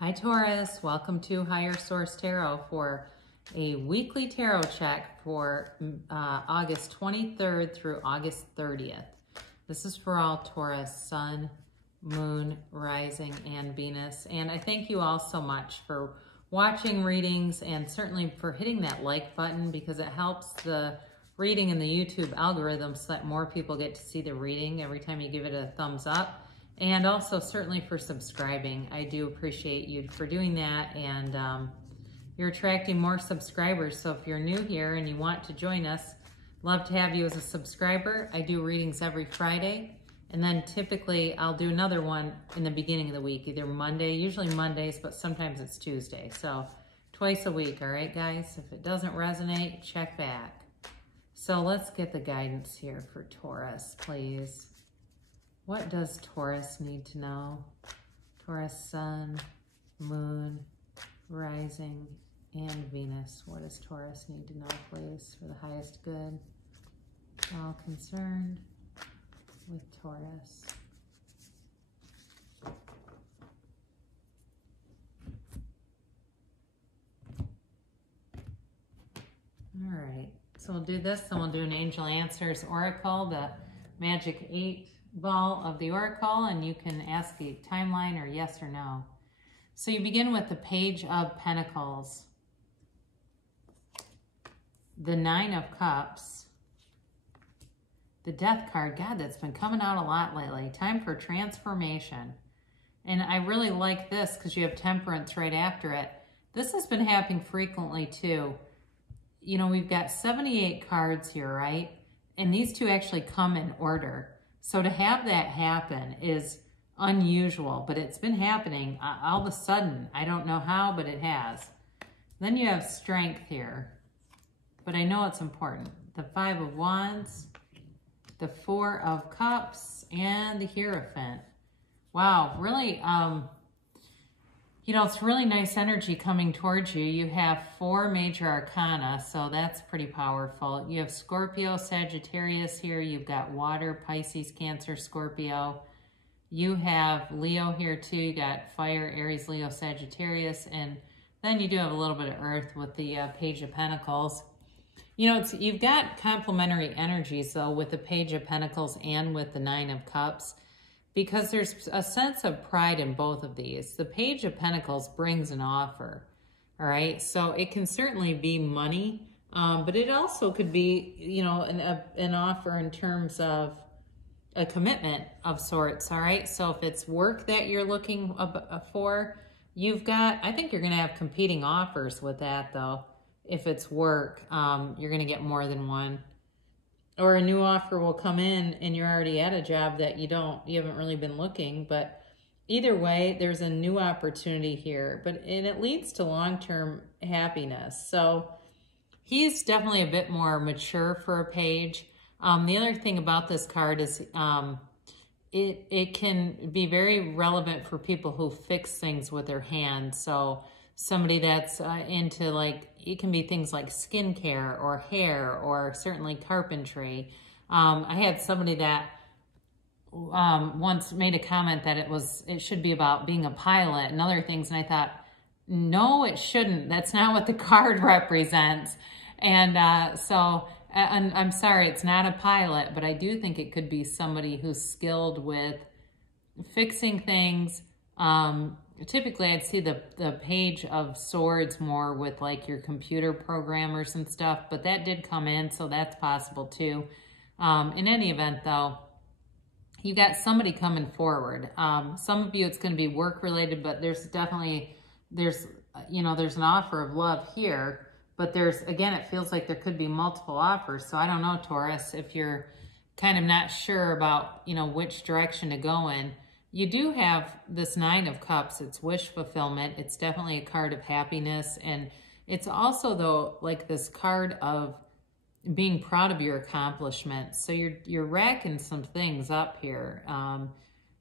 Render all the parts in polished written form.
Hi Taurus, welcome to Higher Source Tarot for a weekly tarot check for August 23rd through August 30th. This is for all Taurus, Sun, Moon, Rising, and Venus. And I thank you all so much for watching readings and certainly for hitting that like button because it helps the reading in the YouTube algorithm so that more people get to see the reading every time you give it a thumbs up. And also certainly for subscribing. I do appreciate you for doing that, and you're attracting more subscribers. So if you're new here and you want to join us, love to have you as a subscriber. I do readings every Friday, and then typically I'll do another one in the beginning of the week, either Monday, usually Mondays, but sometimes it's Tuesday. So twice a week, all right, guys? If it doesn't resonate, check back. So let's get the guidance here for Taurus, please. What does Taurus need to know? Taurus, Sun, Moon, Rising, and Venus. What does Taurus need to know, please, for the highest good? All concerned with Taurus. All right, so we'll do this, then we'll do an Angel Answers Oracle, the Magic 8 ball of the Oracle, and you can ask the timeline or yes or no. So you begin with the Page of Pentacles, the Nine of Cups, the Death card. God, that's been coming out a lot lately. Time for transformation. And I really like this because you have Temperance right after it. This has been happening frequently too. You know, we've got 78 cards here, right? And these two actually come in order. So to have that happen is unusual, but it's been happening all of a sudden. I don't know how, but it has. Then you have Strength here, but I know it's important. The Five of Wands, the Four of Cups, and the Hierophant. Wow, really, you know, it's really nice energy coming towards you. You have 4 Major Arcana, so that's pretty powerful. You have Scorpio, Sagittarius here. You've got Water, Pisces, Cancer, Scorpio. You have Leo here too. You got Fire, Aries, Leo, Sagittarius. And then you do have a little bit of Earth with the Page of Pentacles. You know, you've got complementary energies though with the Page of Pentacles and with the Nine of Cups, because there's a sense of pride in both of these. The Page of Pentacles brings an offer, all right? So it can certainly be money, but it also could be, you know, an offer in terms of a commitment of sorts, all right? So if it's work that you're looking for, you've got, I think you're gonna have competing offers with that though. If it's work, you're gonna get more than one. Or a new offer will come in and you're already at a job that you haven't really been looking, but either way, there's a new opportunity here, and it leads to long-term happiness. So he's definitely a bit more mature for a page. The other thing about this card is it can be very relevant for people who fix things with their hands. So somebody that's into, like, it can be things like skincare or hair or certainly carpentry. I had somebody that once made a comment that it should be about being a pilot and other things, and I thought, no, it shouldn't. That's not what the card represents. And so I'm sorry, it's not a pilot, but I do think it could be somebody who's skilled with fixing things. Typically, I'd see the Page of Swords more with like your computer programmers and stuff, but that did come in, so that's possible too. In any event, though, you got somebody coming forward. Some of you, it's going to be work related, but there's definitely, there's an offer of love here, but again, it feels like there could be multiple offers. So I don't know, Taurus, if you're kind of not sure about, which direction to go in. You do have this Nine of Cups. It's wish fulfillment. It's definitely a card of happiness. And it's also, though, like this card of being proud of your accomplishments. So you're racking some things up here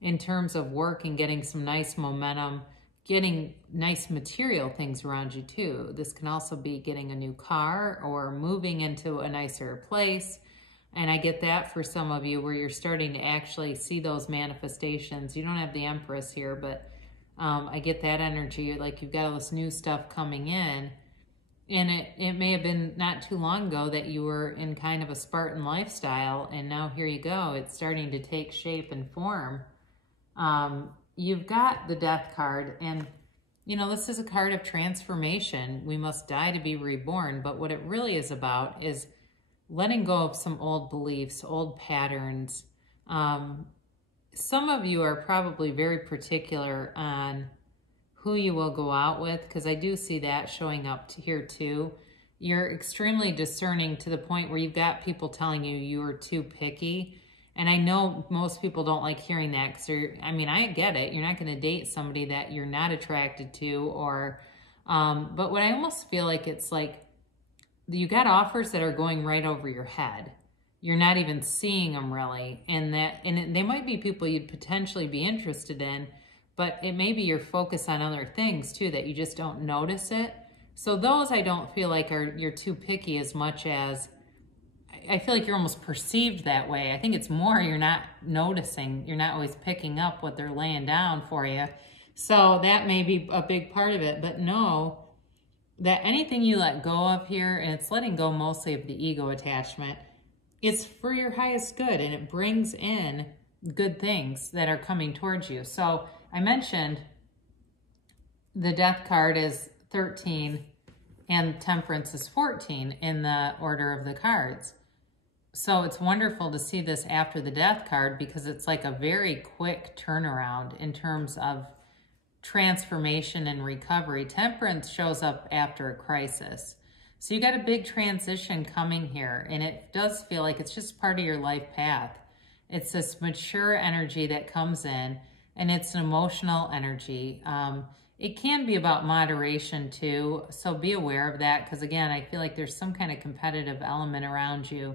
in terms of work and getting some nice momentum, getting nice material things around you, too. This can also be getting a new car or moving into a nicer place. And I get that for some of you where you're starting to actually see those manifestations. You don't have the Empress here, but I get that energy, like you've got all this new stuff coming in. And it may have been not too long ago that you were in kind of a Spartan lifestyle, and now here you go. It's starting to take shape and form. You've got the Death card, and you know, this is a card of transformation. We must die to be reborn, but what it really is about is letting go of some old beliefs, old patterns. Some of you are probably very particular on who you will go out with, because I do see that showing up here too. You're extremely discerning to the point where you've got people telling you you are too picky. And I know most people don't like hearing that, because I mean, I get it. You're not going to date somebody that you're not attracted to, or, but what I almost feel like it's like you got offers that are going right over your head. You're not even seeing them really. And they might be people you'd potentially be interested in, but it may be your focus on other things too, that you just don't notice it. So those I don't feel like you're too picky as much as, I feel like you're almost perceived that way. I think it's more you're not noticing, you're not always picking up what they're laying down for you. So that may be a big part of it, but know that anything you let go of here, and it's letting go mostly of the ego attachment, it's for your highest good, and it brings in good things that are coming towards you. So I mentioned the Death card is 13 and Temperance is 14 in the order of the cards. So it's wonderful to see this after the Death card, because it's like a very quick turnaround in terms of transformation and recovery. Temperance shows up after a crisis. So you got a big transition coming here, and it does feel like it's just part of your life path. It's this mature energy that comes in, and it's an emotional energy. It can be about moderation too, so be aware of that, because again, I feel like there's some kind of competitive element around you.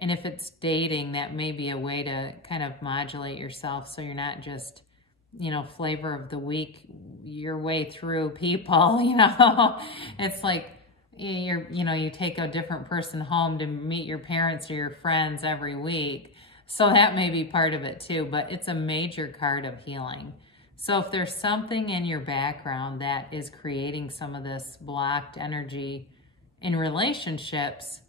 And if it's dating, that may be a way to kind of modulate yourself so you're not just, you know, flavor of the week your way through people, you know. It's like you take a different person home to meet your parents or your friends every week. So that may be part of it too, but it's a major card of healing. So if there's something in your background that is creating some of this blocked energy in relationships,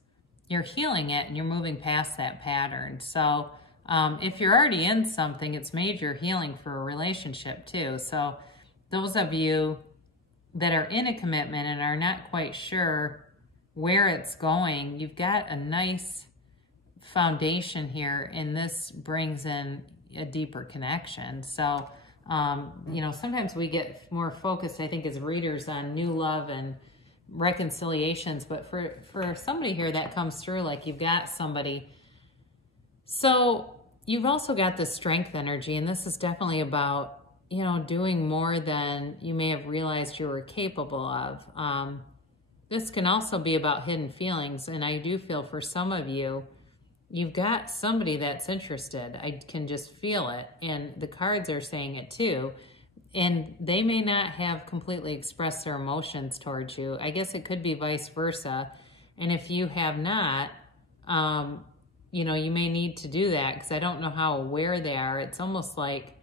you're healing it and you're moving past that pattern. So if you're already in something, it's major healing for a relationship too. So those of you that are in a commitment and are not quite sure where it's going, you've got a nice foundation here, and this brings in a deeper connection. So, you know, sometimes we get more focused, I think, as readers on new love and reconciliations, but for somebody here that comes through, like you've got somebody. So you've also got the strength energy, and this is definitely about, you know, doing more than you may have realized you were capable of. This can also be about hidden feelings, and I do feel for some of you, you've got somebody that's interested. I can just feel it, and the cards are saying it too. And they may not have completely expressed their emotions towards you. I guess it could be vice versa. And if you have not, you know, you may need to do that, because I don't know how aware they are. It's almost like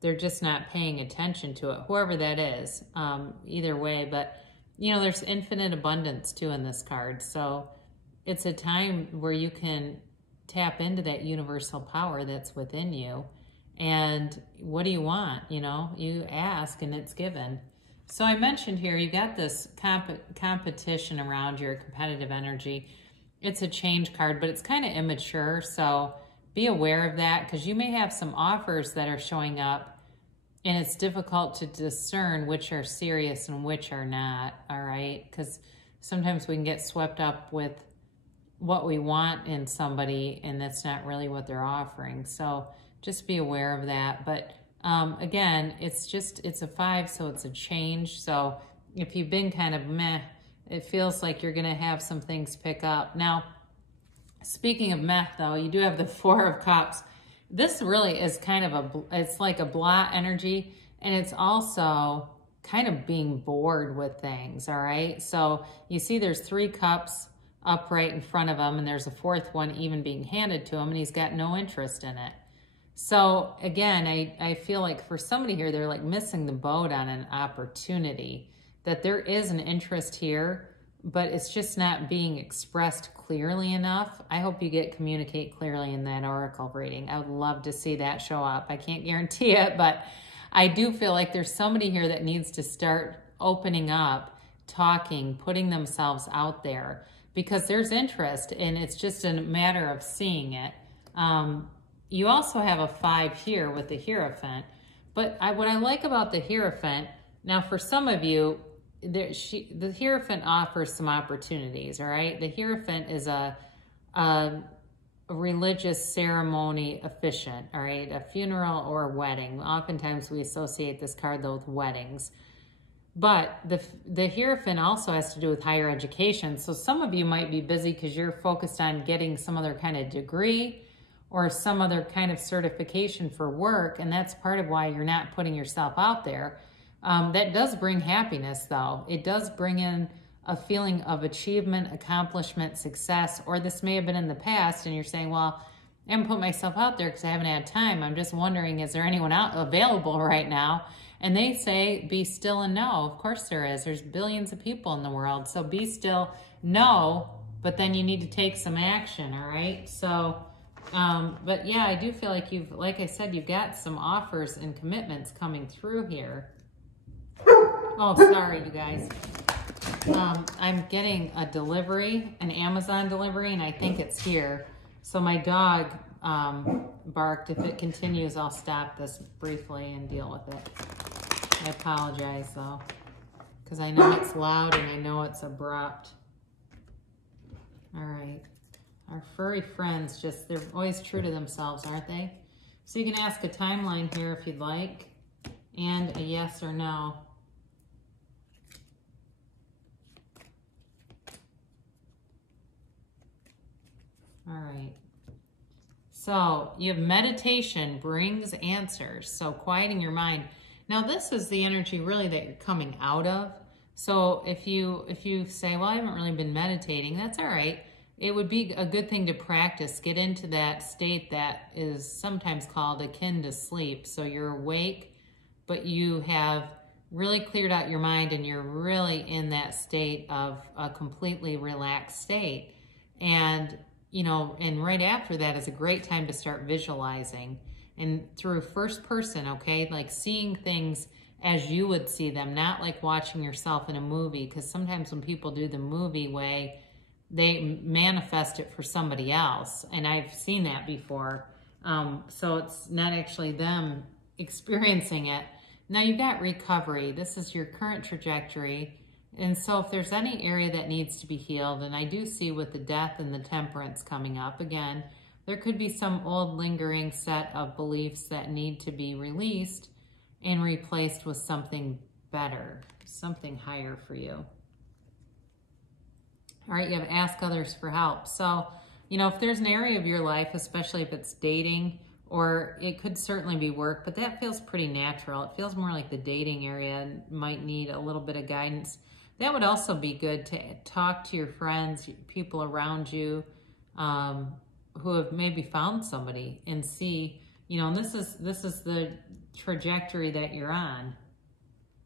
they're just not paying attention to it, whoever that is, either way. But, you know, there's infinite abundance too in this card. So it's a time where you can tap into that universal power that's within you. And what do you want? You know, you ask and it's given. So I mentioned here, you got this competition around your competitive energy. It's a change card, but it's kind of immature. So be aware of that, because you may have some offers that are showing up and it's difficult to discern which are serious and which are not. All right. Because sometimes we can get swept up with what we want in somebody, and that's not really what they're offering. So just be aware of that. But again, it's a 5, so it's a change. So if you've been kind of meh, it feels like you're going to have some things pick up. Now, speaking of meh, though, you do have the 4 of Cups. This really is kind of it's like a blah energy, and it's also kind of being bored with things, all right? So you see there's 3 cups up right in front of him, and there's a 4th one even being handed to him, and he's got no interest in it. So again, I feel like for somebody here, they're like missing the boat on an opportunity, that there is an interest here, but it's just not being expressed clearly enough. I hope you get communicate clearly in that oracle reading. I would love to see that show up. I can't guarantee it, but I do feel like there's somebody here that needs to start opening up, talking, putting themselves out there, because there's interest and it's just a matter of seeing it. You also have a 5 here with the Hierophant, but what I like about the Hierophant, now for some of you, the Hierophant offers some opportunities, all right? The Hierophant is a religious ceremony officiant, all right? A funeral or a wedding. Oftentimes we associate this card though with weddings. But the Hierophant also has to do with higher education. So some of you might be busy because you're focused on getting some other kind of degree or some other kind of certification for work, and that's part of why you're not putting yourself out there. That does bring happiness, though. It does bring in a feeling of achievement, accomplishment, success, or this may have been in the past, and you're saying, well, I haven't put myself out there because I haven't had time. I'm just wondering, is there anyone out available right now? And they say, be still and know. Of course there is. There's billions of people in the world, so be still, know, but then you need to take some action, all right? So... but yeah, I do feel like like I said, you've got some offers and commitments coming through here. Oh, sorry, you guys. I'm getting a delivery, an Amazon delivery, and I think it's here. So my dog barked. If it continues, I'll stop this briefly and deal with it. I apologize, though, because I know it's loud and I know it's abrupt. All right. Our furry friends, they're always true to themselves, aren't they? So you can ask a timeline here if you'd like, and a yes or no. All right. So you have meditation brings answers. So quieting your mind. Now this is the energy really that you're coming out of. So if you say, well, I haven't really been meditating, that's all right. It would be a good thing to practice, get into that state that is sometimes called akin to sleep. So you're awake, but you have really cleared out your mind and you're really in that state of a completely relaxed state. And, you know, and right after that is a great time to start visualizing. And through first person, okay, like seeing things as you would see them, not like watching yourself in a movie, because sometimes when people do the movie way, they manifest it for somebody else. And I've seen that before. So it's not actually them experiencing it. Now you've got recovery. This is your current trajectory. And so if there's any area that needs to be healed, and I do see with the Death and the Temperance coming up, again, there could be some old lingering set of beliefs that need to be released and replaced with something better, something higher for you. All right, you have ask others for help. So, you know, if there's an area of your life, especially if it's dating, or it could certainly be work, but that feels pretty natural. It feels more like the dating area might need a little bit of guidance. That would also be good to talk to your friends, people around you who have maybe found somebody and see, you know, and this is the trajectory that you're on.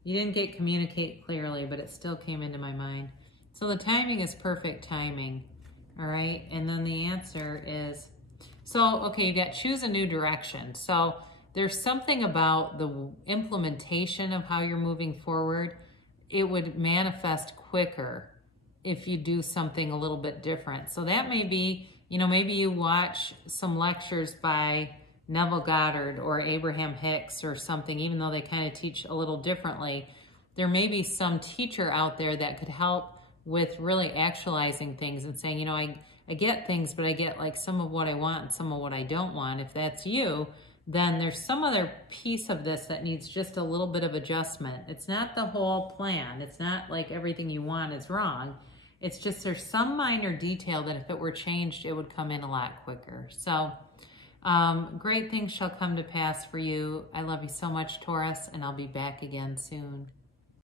You didn't get communicate clearly, but it still came into my mind. So the timing is perfect timing, all right? And then the answer is, so, okay, you got choose a new direction. So there's something about the implementation of how you're moving forward. It would manifest quicker if you do something a little bit different. So that may be, you know, maybe you watch some lectures by Neville Goddard or Abraham Hicks or something, even though they kind of teach a little differently. There may be some teacher out there that could help with really actualizing things and saying, you know, I get things, but I get like some of what I want and some of what I don't want. If that's you, then there's some other piece of this that needs just a little bit of adjustment. It's not the whole plan. It's not like everything you want is wrong. It's just there's some minor detail that if it were changed, it would come in a lot quicker. So great things shall come to pass for you. I love you so much, Taurus, and I'll be back again soon.